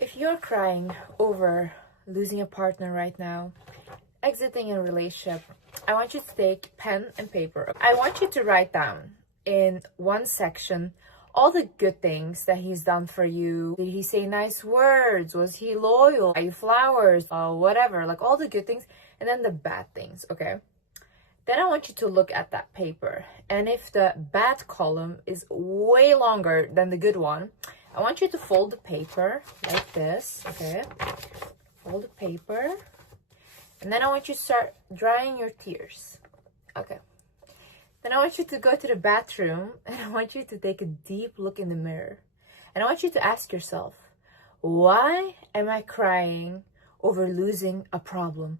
If you're crying over losing a partner right now, exiting a relationship, I want you to take pen and paper. I want you to write down in one section all the good things that he's done for you. Did he say nice words? Was he loyal? Buy you flowers? Whatever, like all the good things, and then the bad things, okay? Then I want you to look at that paper, and if the bad column is way longer than the good one, I want you to fold the paper like this, okay? Fold the paper, and then I want you to start drying your tears, okay? Then I want you to go to the bathroom, and I want you to take a deep look in the mirror, and I want you to ask yourself, why am I crying over losing a problem?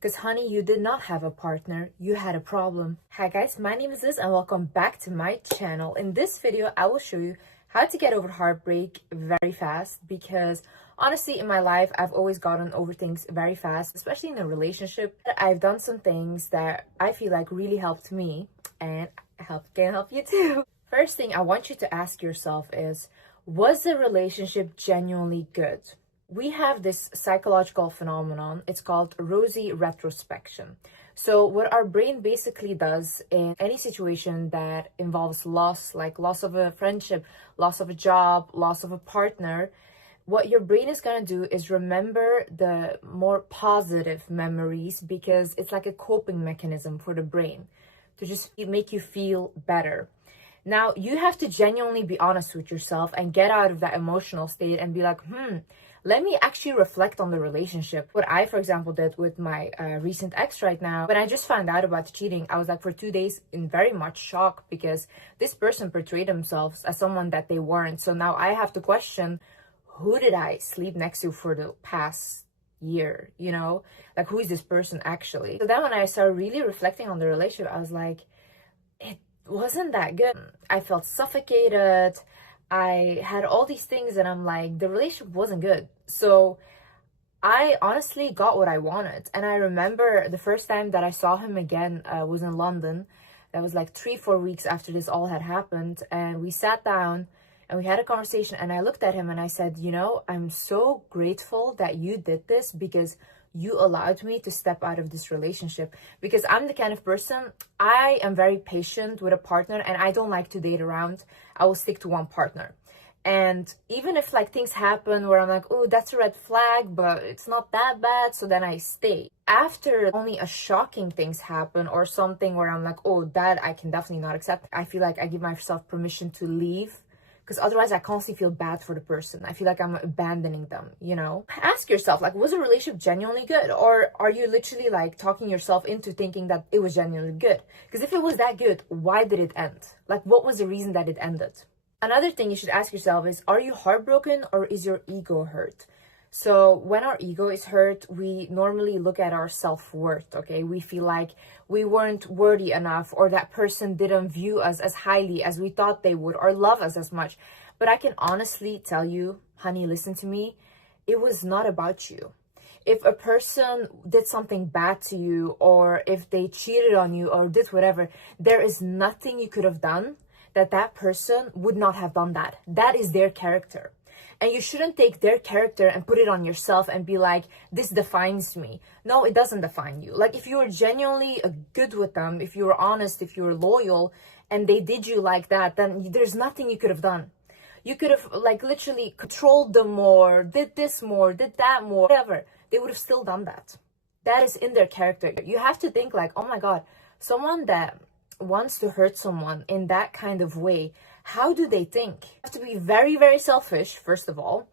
Because honey, you did not have a partner, you had a problem. Hi guys, my name is Liz and welcome back to my channel. In this video, I will show you how to get over heartbreak very fast, because honestly in my life, I've always gotten over things very fast, especially in a relationship. I've done some things that I feel like really helped me and can help you too. First thing I want you to ask yourself is, was the relationship genuinely good? We have this psychological phenomenon. It's called rosy retrospection. So what our brain basically does in any situation that involves loss, like loss of a friendship, loss of a job, loss of a partner, what your brain is going to do is remember the more positive memories, because it's like a coping mechanism for the brain to just make you feel better. Now, you have to genuinely be honest with yourself and get out of that emotional state and be like, let me actually reflect on the relationship. What I, for example, did with my recent ex right now, when I just found out about the cheating, I was like for 2 days in very much shock, because this person portrayed themselves as someone that they weren't. So now I have to question, who did I sleep next to for the past year? You know, like who is this person actually? So then when I started really reflecting on the relationship, I was like, it wasn't that good. I felt suffocated. I had all these things and I'm like, the relationship wasn't good. So I honestly got what I wanted. And I remember the first time that I saw him again was in London. That was like 3-4 weeks after this all had happened. And we sat down and we had a conversation, and I looked at him and I said, you know, I'm so grateful that you did this, because you allowed me to step out of this relationship. Because I'm the kind of person, I am very patient with a partner and I don't like to date around. I will stick to one partner. And even if like things happen where I'm like, oh, that's a red flag, but it's not that bad, so then I stay. After only a shocking things happen or something where I'm like, oh, that I can definitely not accept, I feel like I give myself permission to leave. Because otherwise I constantly feel bad for the person. I feel like I'm abandoning them, you know? Ask yourself, like, was a relationship genuinely good? Or are you literally like talking yourself into thinking that it was genuinely good? Because if it was that good, why did it end? Like, what was the reason that it ended? Another thing you should ask yourself is, are you heartbroken or is your ego hurt? So when our ego is hurt, we normally look at our self-worth, okay? We feel like we weren't worthy enough, or that person didn't view us as highly as we thought they would, or love us as much. But I can honestly tell you, honey, listen to me, it was not about you. If a person did something bad to you, or if they cheated on you or did whatever, there is nothing you could have done that person would not have done that. That is their character. And you shouldn't take their character and put it on yourself and be like, this defines me. No, it doesn't define you. Like, if you were genuinely good with them, if you were honest, if you were loyal, and they did you like that, then there's nothing you could have done. You could have like literally controlled them more, did this more, did that more, whatever. They would have still done that. That is in their character. You have to think like, oh my God, someone that wants to hurt someone in that kind of way, how do they think? You have to be very, very selfish, first of all,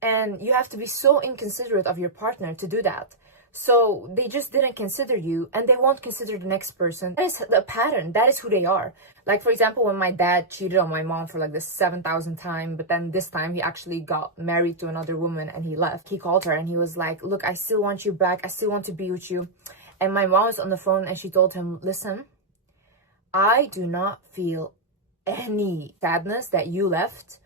and you have to be so inconsiderate of your partner to do that. So they just didn't consider you, and they won't consider the next person. That is the pattern. That is who they are. Like, for example, when my dad cheated on my mom for like the 7,000th time, but then this time he actually got married to another woman and he left. He called her and he was like, look, I still want you back. I still want to be with you. And my mom was on the phone and she told him, listen, I do not feel any sadness that you left,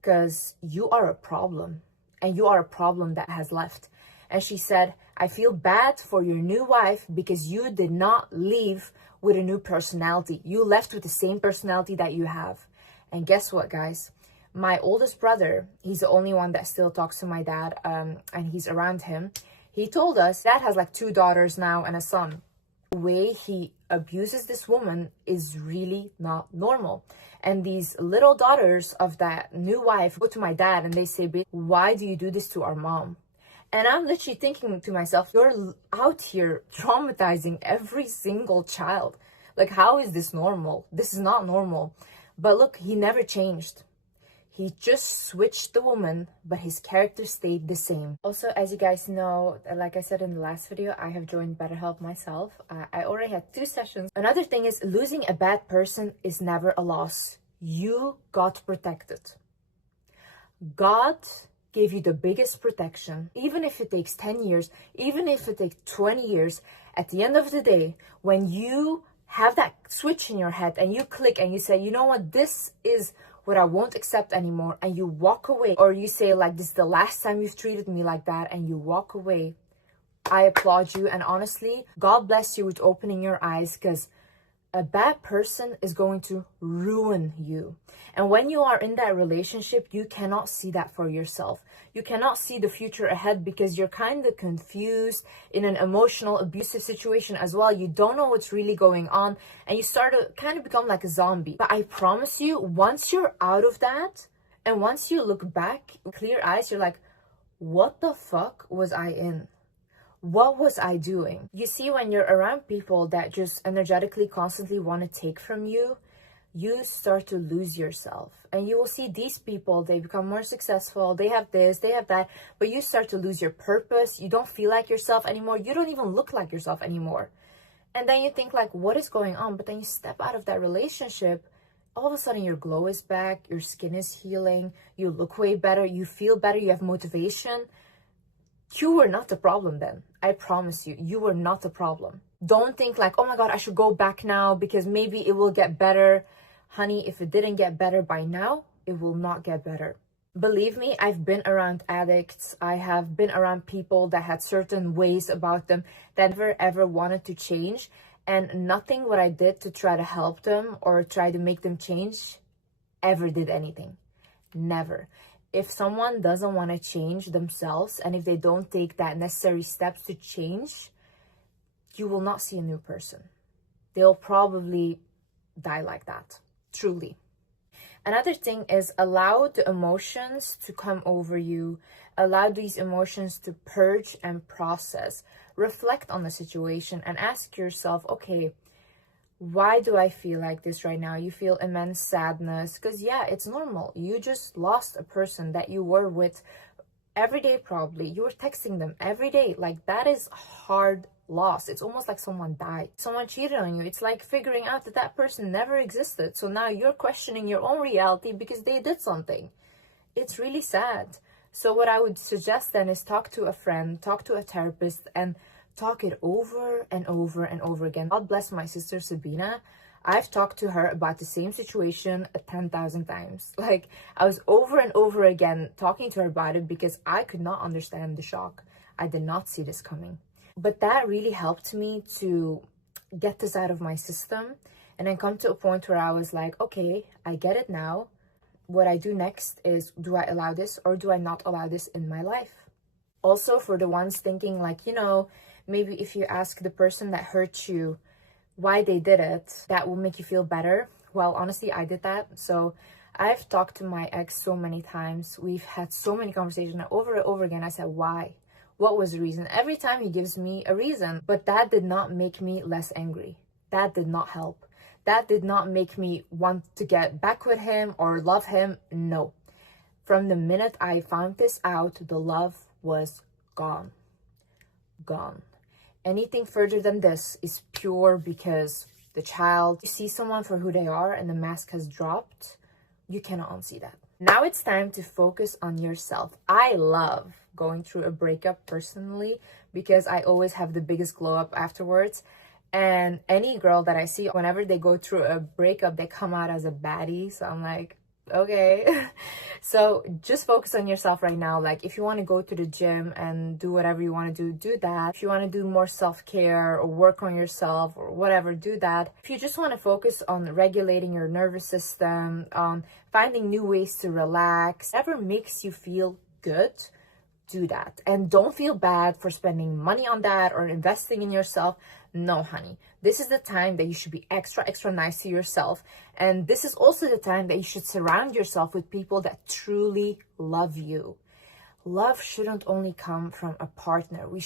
because you are a problem, and you are a problem that has left. And she said, I feel bad for your new wife, because you did not leave with a new personality. You left with the same personality that you have. And guess what, guys? My oldest brother, he's the only one that still talks to my dad, and he's around him. He told us dad has like 2 daughters now and a son. The way he abuses this woman is really not normal. And these little daughters of that new wife go to my dad and they say, why do you do this to our mom? And I'm literally thinking to myself, you're out here traumatizing every single child. Like, how is this normal? This is not normal. But look, he never changed. He just switched the woman, but his character stayed the same. Also, as you guys know, like I said in the last video, I have joined BetterHelp myself. I already had 2 sessions. Another thing is, losing a bad person is never a loss. You got protected. God gave you the biggest protection. Even if it takes 10 years, even if it takes 20 years, at the end of the day, when you have that switch in your head and you click and you say, you know what, this is what I won't accept anymore, and you walk away, or you say like, this is the last time you've treated me like that, and you walk away, I applaud you. And honestly, God bless you with opening your eyes, because a bad person is going to ruin you. And when you are in that relationship, you cannot see that for yourself. You cannot see the future ahead because you're kind of confused in an emotional, abusive situation as well. You don't know what's really going on, and you start to kind of become like a zombie. But I promise you, once you're out of that, and once you look back, clear eyes, you're like, what the fuck was I in? What was I doing? You see, when you're around people that just energetically constantly want to take from you, you start to lose yourself. And you will see these people, they become more successful, they have this, they have that, but you start to lose your purpose. You don't feel like yourself anymore. You don't even look like yourself anymore. And then you think like, what is going on? But then you step out of that relationship, all of a sudden your glow is back, your skin is healing, you look way better, you feel better, you have motivation. You were not the problem then. I promise you, you were not the problem. Don't think like, oh my God, I should go back now because maybe it will get better. Honey, if it didn't get better by now, it will not get better. Believe me, I've been around addicts. I have been around people that had certain ways about them that never ever wanted to change. And nothing what I did to try to help them or try to make them change ever did anything. Never. If someone doesn't want to change themselves, and if they don't take that necessary steps to change, you will not see a new person. They'll probably die like that, truly. Another thing is, allow the emotions to come over you. Allow these emotions to purge and process. Reflect on the situation and ask yourself, okay, why do I feel like this right now? You feel immense sadness because, yeah, it's normal. You just lost a person that you were with every day, probably. You were texting them every day. Like, that is hard loss. It's almost like someone died. Someone cheated on you. It's like figuring out that that person never existed. So now you're questioning your own reality because they did something. It's really sad. So what I would suggest then is talk to a friend, talk to a therapist, and talk it over and over and over again. God bless my sister Sabina. I've talked to her about the same situation 10,000 times. Like, I was over and over again talking to her about it because I could not understand the shock. I did not see this coming. But that really helped me to get this out of my system and then come to a point where I was like, okay, I get it now. What I do next is, do I allow this or do I not allow this in my life? Also, for the ones thinking like, you know, maybe if you ask the person that hurt you why they did it, that will make you feel better. Well, honestly, I did that. So I've talked to my ex so many times. We've had so many conversations over and over again. I said, why? What was the reason? Every time he gives me a reason, but that did not make me less angry. That did not help. That did not make me want to get back with him or love him. No. From the minute I found this out, the love was gone. Gone. Anything further than this is pure because the child, you see someone for who they are and the mask has dropped, you cannot unsee that. Now it's time to focus on yourself. I love going through a breakup personally because I always have the biggest glow up afterwards. And any girl that I see, whenever they go through a breakup, they come out as a baddie. So I'm like, okay? So just focus on yourself right now. Like, if you want to go to the gym and do whatever you want to do that. If you want to do more self-care or work on yourself or whatever, do that. If you just want to focus on regulating your nervous system, finding new ways to relax, whatever makes you feel good, do that. And don't feel bad for spending money on that or investing in yourself. No, honey. This is the time that you should be extra nice to yourself. And this is also the time that you should surround yourself with people that truly love you. Love shouldn't only come from a partner. We